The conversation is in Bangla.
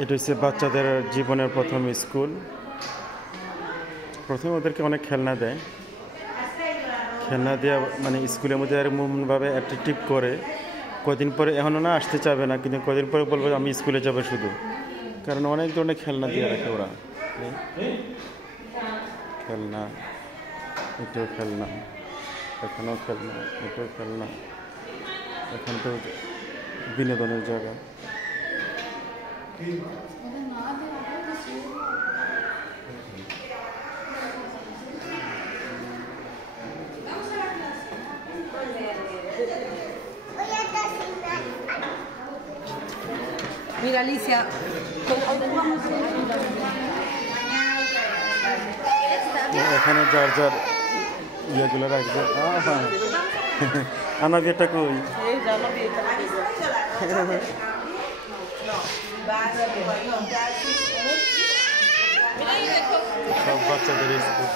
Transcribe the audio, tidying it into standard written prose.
এটা হচ্ছে বাচ্চাদের জীবনের প্রথম স্কুল। প্রথমে ওদেরকে অনেক খেলনা দেয়, খেলনা দেওয়া মানে স্কুলের মধ্যে এমনভাবে অ্যাট্রাকটিভ করে, কদিন পরে এখনও না আসতে চাবে না, কিন্তু কদিন পরে বলবো আমি স্কুলে যাবো শুধু, কারণ অনেক ধরনের খেলনা দিয়ে রাখে ওরা। খেলনা, এটাও খেলনা, এখানেও খেলনা, এটাও খেলনা, এখন তো বিনোদনের জায়গা। Mira Alicia, এখানে যার যার ইয়েগুলো রাখবে। আনাবিয়াটা কই? সব বাচ্চাদের স্কুল।